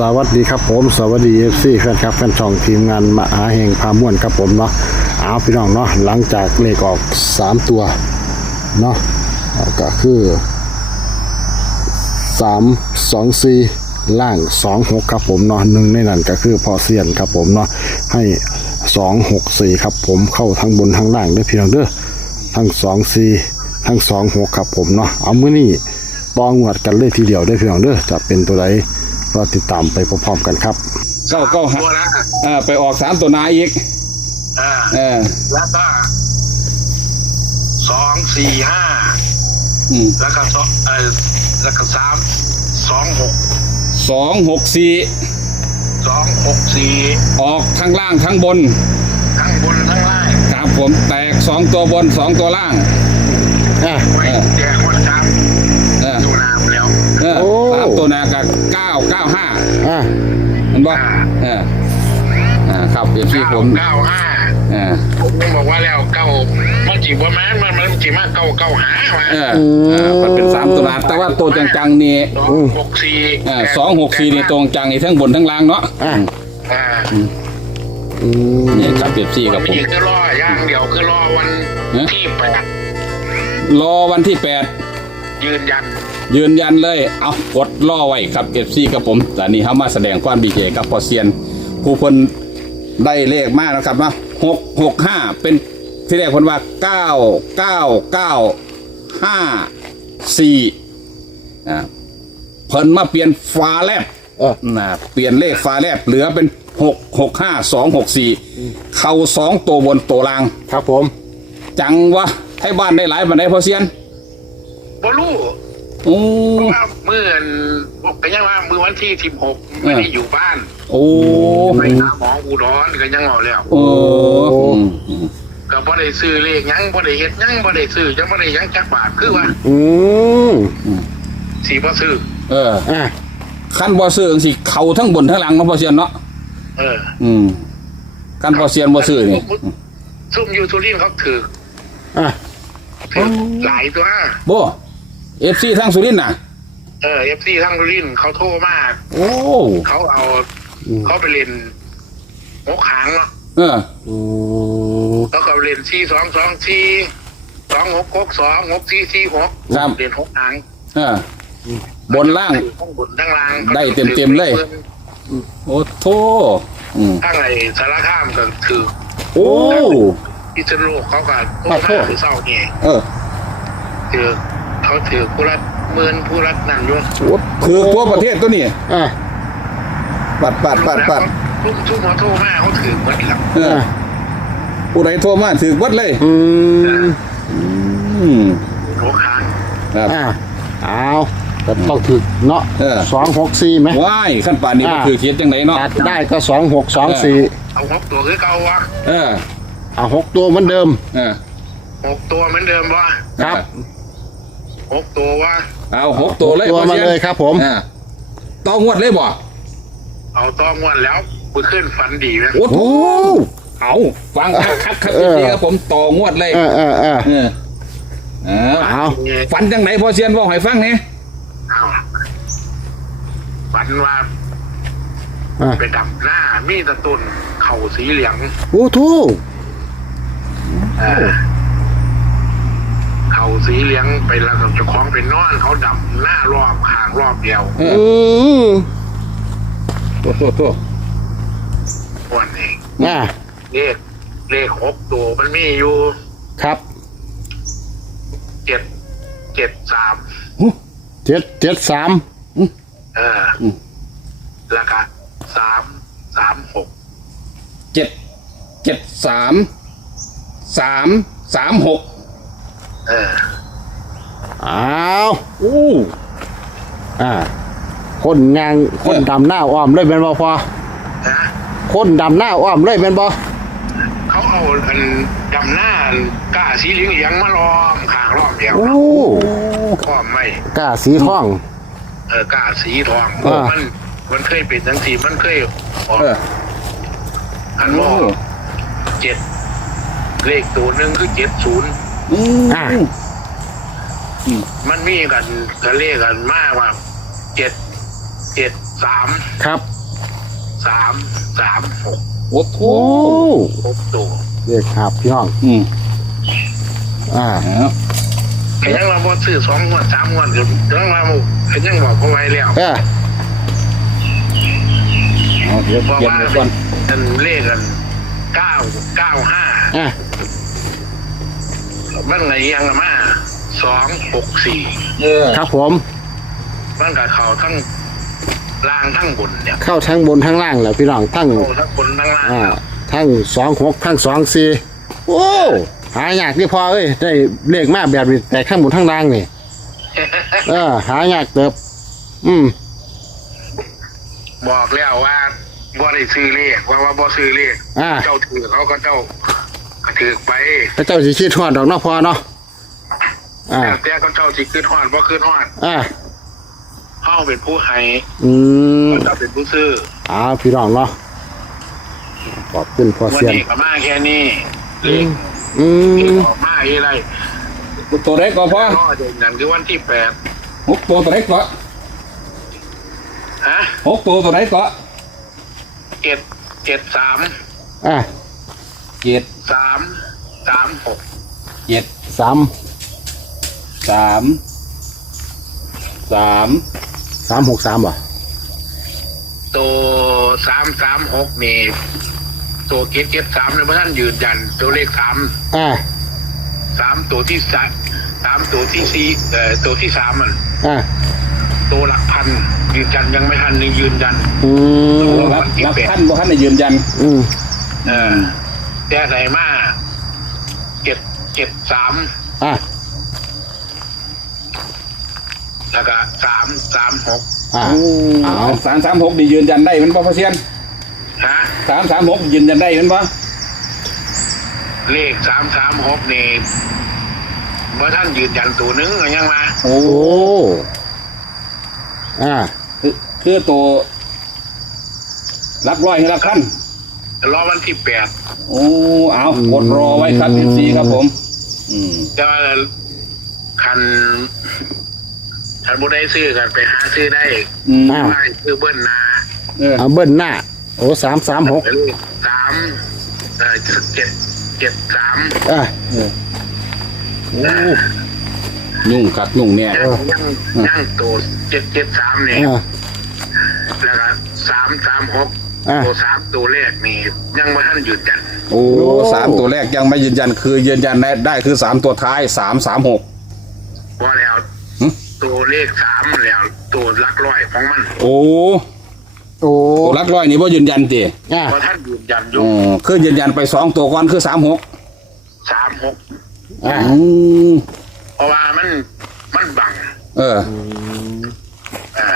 สวัสดีครับผม สวัสดีเอฟซีแฟนครับแฟนช่องทีมงานมหาแห่งพาม่วนครับผมเนาะเอาพี่น้องเนาะหลังจากเลขออก3ตัวเนาะก็คือ3 2 4ล่าง2 6ครับผมเนาะหนึ่งในนั้นก็คือพอเซียนครับผมเนาะให้2 6 4ครับผมเข้าทั้งบนทั้งล่างด้อพี่น้องเด้อทั้ง2 4ทั้ง2 6ครับผมเนาะเอามือนี้ตองวดกันเลยทีเดียวเด้อพี่น้องเด้อจะเป็นตัวใด รอติดตามไปพร้อมๆกันครับเก้าเก้าห้าตัวละเออไปออกสามตัวนายอีกอ่าเออแล้วก็สองสี่ห้าอืมแล้วก็สองเออแล้วก็สามสองหกสองหกสี่สองหกสี่ออกทั้งล่างทั้งบน ทั้งบนทั้งล่างครับผมแตกสองตัวบนสองตัวล่าง อะ ไว้เออแจกวันจันทร์เออดูน้ำแล้วเออโอ้ สามตัวนากับเก้าเก้าห้าอะเห็นบ่เอออ่าครับเอฟซีเก้าผมเก้าห้าเออผมบอกว่าแล้วเก้ามันจีบว่ามันมันมันจีมากเก้าเก้าหามาเออเออมันเป็นสามตัวนาแต่ว่าตัวจังๆนี่สองหกสี่เออสองหกสี่นี่ตรงจังนี่ทั้งบนทั้งล่างเนาะอะ อ่าอืมนี่ครับเอฟซีกับผมอีกคือรอย่างเดียวคือรอวันที่แปด รอวันที่แปดยืนยันยืนยันเลย เอากดล่อไว้ครับเอฟซีกับผมแต่นี่เขามาแสดงความดีใจกับพอเซียน ผู้คนได้เลขมากนะครับนะหกหกห้าเป็นที่แรกคนว่าเก้าเก้าเก้าห้าสี่อ่าเพิ่นมาเปลี่ยนฟ้าแลบ เออ นะเปลี่ยนเลขฟ้าแลบเหลือเป็นหกหกห้าสองหกสี่เข้าสองตัวบนตัวล่าง ครับผม จังวะ ให้บ้านได้หลายบันไดพอเซียนบลูโอ้ เพราะว่าเมื่อนก็ยังว่ามือวันที่สิบหกไม่ได้อยู่บ้านโอ้ไปหาหมออุดรก็ยังเอาแล้วโอ้อืมอืมก็บ่ได้ซื้อเลขหยังบ่ได้เฮ็ดหยังบ่ได้ซื้อจังบ่ได้หยังจักบาทคือว่าอืมสิบ่ซื้อเอออะขั้นบอซื้อจังสิเขาทั้งบนทั้งหลังเนาะพอเซียนเนาะเอออืมขั้นบอเซียนบอซื้อนี่ซุ่มอยู่สุรินทร์เขาถืออะ ถือหลายตัว โบเอฟซีทั้งสุรินทร์น่ะ เออ FC ทั้งสุรินทร์เขาโทรมาโอ้ เขาเอาเขาไปเล่นหกหางเนาะเอออืมเขาก็เล่น4 2 2 4 2 6 6 2 6 4 4 6ครับ เล่นหกหางเออ บนล่างทั้งบนทั้งล่างได้เต็มๆเลย โอ้โทอืมทั้งไอ้สารคามก็ถือ โอ้ พิษณุโลกเขาก็โทรขอโทมาษหรือเศร้านี่เออถือเขาถือผู้รัฐเมือนผู้รัฐนั่นอยู่คือทั่วประเทศตัวนี้อะปัดปัดปัดปัดทุกทุกมาโทรมาเขาถือหมดแล้วเออผู้ใดโทรมาถือวัดเลย อืมอืมโหค้างครับอะเอาแต่ต้องถึกเนาะเออสองหกสี่ไหมว้ายขั้นป่านนี้ก็อ่าคือเขียนจังไหนเนาะตัดได้ก็สองหกสองสี่เอาหกตัวคือเก่าวะเออ เอาหกตัวเหมือนเดิม เออหกตัวเหมือนเดิมวะครับ หกตัววะเอาหกตัวเลยตัวพอมาสีเลยครับผม อ่าต้องงวดเลยบ่เอาต้องวันแล้วไปขึ้นฟันดีไหมโอ้โหโอ้ เอาฟังคักคักครับเออ ดีครับผมต่องวดเลยเออเออเออเออเออเอาฝันจังไหนพอเซียนบอกให้ฟังนี่เอาฝันว่าอะไปดำหน้ามีตะตุนเข่าสีเหลืองโอ้ทู เออเข่าสีเหลืองไปแล้วกับเจ้าของไปนอนเขาดำหน้ารอบข้างรอบเดียวเออือมโตัวตัวตัววันนี้อะเลขเลขหกตัวมันมีอยู่ครับเจ็ดเจ็ดสามเจ็ดเจ็ดสามเอออแล้วก็สามสามหกเจ็ดเจ็ดสาม สามสามหกเออเอาโอ้อะคนงานคนดำหน้าอ้อมเลยเป็นบ่พอนะคนดำหน้าอ้อมเลยเป็นบ่เขาเอาอันดำหน้ากล้าสีเหลืองเหลืองๆมาล้อมข้างรอบเดียวโอ้ก็ไม่ กล้าสีทอง เออกล้าสีทองอ่ามั มันมันเคยเป็นทั้งทีมันเคยออกเออ อันว่าเจ็ด เลขตัวหนึ่งคือเจ็ดศูนย์อืมอะมันมีกันกันเลขกันมากว่าเจ็ดเจ็ดสามครับสามสามหกโอ้โหโอ้หกตัวเรียกครับพี่น้องอืมอ่าเอาแค่ยังเราบอซื้อสองงวดสามงวดเดี๋ยวยังมาบุกแค่ยังบอกเขาไว้แล้วเออเอาเดี๋ยวบอกเขียนว่าไว้ก่อน เป็นเลขกันเก้าเก้าห้าอะ มันไงยังละมาสองหกสี่เออครับผม มันกับเขาทั้งล่างทั้งบนเนี่ยเข้าทั้งบนทั้งล่างแหละพี่น้องทั้งเขาทั้งบนทั้งล่างอ่าทั้งสองหกทั้งสองสี่โอ้หายากที่พอเอ้ยได้เลขมากแบบนี้แต่ข้างบนทั้งล่างนี่เออ หายากเติบ อืมบอกแล้วว่าบ่ได้ซื้อเลขว่าว่าบ่ซื้อเลขอ่า เจ้าถือเขาก็เจ้า ก็ถือไปพระเจ้าสิคิดทอดดอกเนาะพอเนาะอ่าแต่ก็เจ้าสิขึ้นฮอดบ่ขึ้นฮอดอ่าเฮาเป็นผู้ให้อืมเจ้าเป็นผู้ซื้ออ่าพี่น้องเนาะขอบคุณพอวันเซียนนี้ก็มาแค่นี้เลขอืเลขมออกมาอีไรตัวเล็กก็พอก็เด่นนั่นคือวันที่แปดหกตัวตัวเล็กก็ฮะหกตัวตัวเล็กก็เจ็ดเจ็ดสามอ่า เจ็ดสามสามหกเจ็ดสามสามสามสามหกสามบ่ตัวสามสามหกนี่ตัวเจ็ดเจ็ดสามเนี่ยพระท่านยืนยัน ตัวเลขสามอ่าสามตัวที่สามสามตัวที่สี่เอ่อตัวที่สามมันอ่าตัวหลักพันยืนยันยังไม่ทันนี่ยืนยันอืมรับรับท่านบ่ท่านได้ยืนยันอืมเออ แต่ใส่มาเจ็ดเจ็ดสามอ่าแล้วก็สามสามหกอ่าเอาเอาสามสามหกนี่ยืนยันได้มันบ่พอเซียนฮะสามสามหกยืนยันได้มันบ่เลขสามสามหกนี่เมื่อท่านยืนยันตัวหนึงก็ยังมาโอ้โอ้อ่าคือคือตัวรับร้อยให้รับขั้น รอวันที่แปดโอ้เอากดรอไว้ครับเอฟซีครับผม อืมจะคันคันบุได้ซื้อกันไปหาซื้อได้อืมอ่าว่าซื้อเบิ้ลนาเออเอาเบิ้ลหน้า โอ้สามสามหกเลขสามเอ่อเจ็ดเจ็ดสามอ่าเออโอ้ยุ่งครับยุ่งเนี่ยย่างย่างย่างตัวเจ็ดเจ็ดสามเนี่ยอ่าแล้วก็สามสามหก อ่าตัวสามตัวแรกนี่ยังไม่ท่านยืนยันโอ้สามตัวแรกยังไม่ยืนยันคือยืนยันได้ได้คือสามตัวท้ายสามสามหกว่าแล้วหึ ตัวเลขสามแล้วตัวหลักร้อยของมันโอ้โอ้ตัวลักร้อยนี่ว่ายืนยันตีอ่าเพราะท่านยืนยันอยู่อ๋อคือยืนยันไปสองตัวก่อนคือสามหกสามหกอ่าอืมเพราะว่ามันมันบังเอออ่า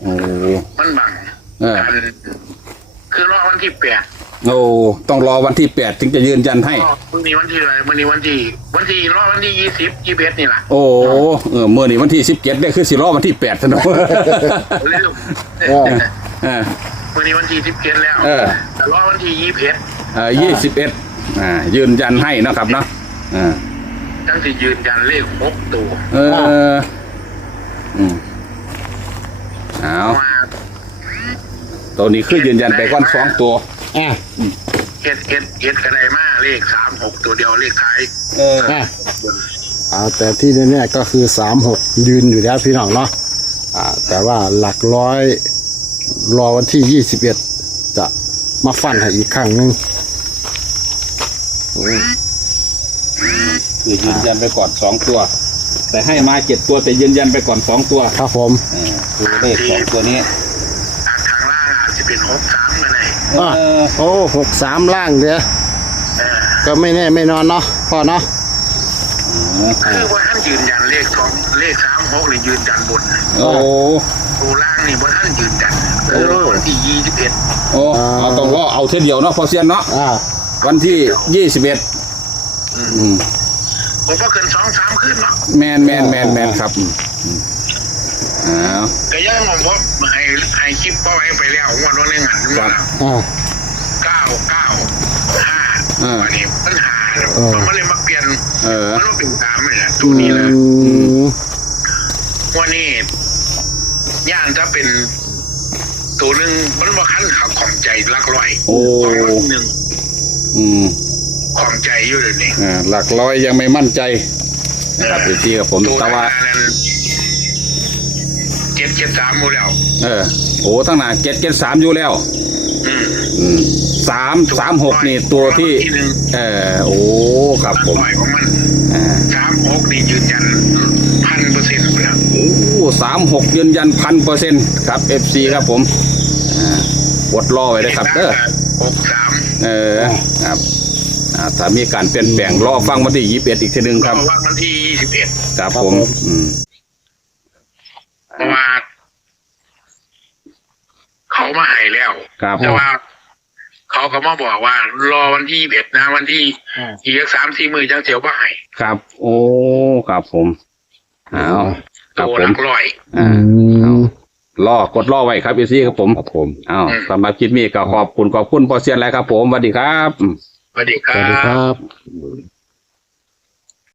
โอ้มันบัง เออ อันคือรอวันที่แปดโอ้ต้องรอวันที่แปดถึงจะยืนยันให้ ก็มื่อนี้วันที่อะไรมื่อนี้วันที่ วันที่รอวันที่ยี่สิบยี่สิบเอ็ดนี่แหละโอ้เออเมื่อนี่วันที่สิบเจ็ดได้คือสิรอวันที่แปดซะหน่อยเร็วเออ เออมื่อนี้วันที่สิบเจ็ดแล้วเออ แต่รอวันที่ยี่สิบเอ็ดเออยี่สิบเอ็ดอ่ายืนยันให้นะครับเนาะอ่าตั้งที่ยืนยันเลขหกตัวเอออืมเอามา ตัวนี้คือยืนยันไปก้อนสองตัวอ่าเอ็ดเอ็ดเอ็ดกระไดมาเลขสามหกตัวเดียวเลขท้ายเอออ่าเอาแต่ที่แน่ๆก็คือสามหกยืนอยู่แล้วพี่น้องเนาะอ่า แต่ว่าหลักร้อยรอวันที่ยี่สิบเอ็ดจะมาฟันให้อีกครั้งหนึ่งคือยืนยันไปก่อนสองตัว แต่ให้มาเจ็ดตัวแต่ยืนยันไปก่อนสองตัว ครับผมเออคือเลขสองตัวนี้ หกสามก็ได้อะ เออโอ้หกสามล่างเดียวเออก็ไม่แน่ไม่นอนเนาะพ่อเนาะคือว่าท่านยืนยันเลขสองเลขสามหกนี่ยืนยันบนโอ้ตัวล่างนี่ว่าท่านยืนยันคือรอวันที่ยี่สิบเอ็ดโอ้เอาต้องรอเอาเท่าเดียวเนาะพอเซียนเนาะอ่าวันที่ยี่สิบเอ็ดอืมผมก็เกินสองสามขึ้นเนาะแมนแมนแมนแมนครับอืม อืมอ้าวแต่ยังผมว่าให้ให้คลิปก็ไว้ไปแล้วงวดวันหนึงหันมาอ่าเก้าเก้าห้าอ่าวันนี้ปัญหาเออมันมาเลยมาเปลี่ยนเออมันมาเป็นตามเลยนะตัวนี้แหละอืมวันนี้ย่านถ้าเป็นตัวหนึ่งมันว่าขั้นขับของใจลักร้อยโอ้ของหนึ่งอืมของใจอยู่เลยนี่อ่าหลักร้อยยังไม่มั่นใจนะครับเอฟซีกับผมตัวแต่ว่านั้น เจ็ดเจ็ดสามหมดแล้ว เออโอ้ตั้งหนาเจ็ดเจ็ดสามอยู่แล้วอืมอืมสามสามหกนี่ตัวที่ หนึ่งเออโอ้ครับผมปล่อยของมันอ่าสามหกนี่ยืนยันพันเปอร์เซ็นต์แล้ว โอ้สามหกยืนยันพันเปอร์เซ็นต์ครับเอฟซีครับผมอ่ากดรอไว้เลยครับเด้อ หกสามเออครับอ่าถ้ามีการเปลี่ยนแปลงรอฟังวันที่ยี่สิบเอ็ดอีกทีหนึ่งครับเพราะว่าวันที่ยี่สิบเอ็ดครับผมอืม เพราะว่า เขามาให้แล้วครับแต่ว่า เขาก็มาบอกว่า รอวันที่ยี่สิบเอ็ดนะ วันที่อีกสามสี่มือจังเสียวมาให้ครับ โอ้ครับผมเอาคตัรับวผหลัมกร้อยอ่าเอารอกดรอไว้ครับเอฟซีครับผมครับผมเอาสำหรับคลิปนี้ก็ขอบคุณขอบคุณพอเซียนแล้วครับ ผมสวัสดีครับสวัสดีคสรัวัสดีบครับ